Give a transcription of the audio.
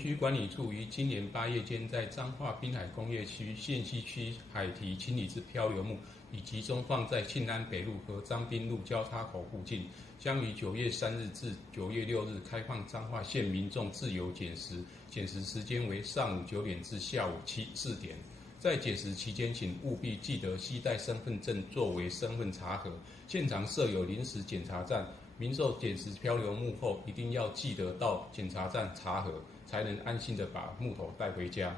区管理处于今年8月间，在彰化滨海工业区线西区海堤清理之漂流木，已集中放在庆安北路和彰滨路交叉口附近，将于9月3日至9月6日开放彰化县民众自由捡拾，捡拾时间为上午9点至下午4点。在捡拾期间，请务必记得携带身份证作为身份查核。现场设有临时检查站，民众捡拾漂流木后，一定要记得到检查站查核，才能安心的把木头带回家。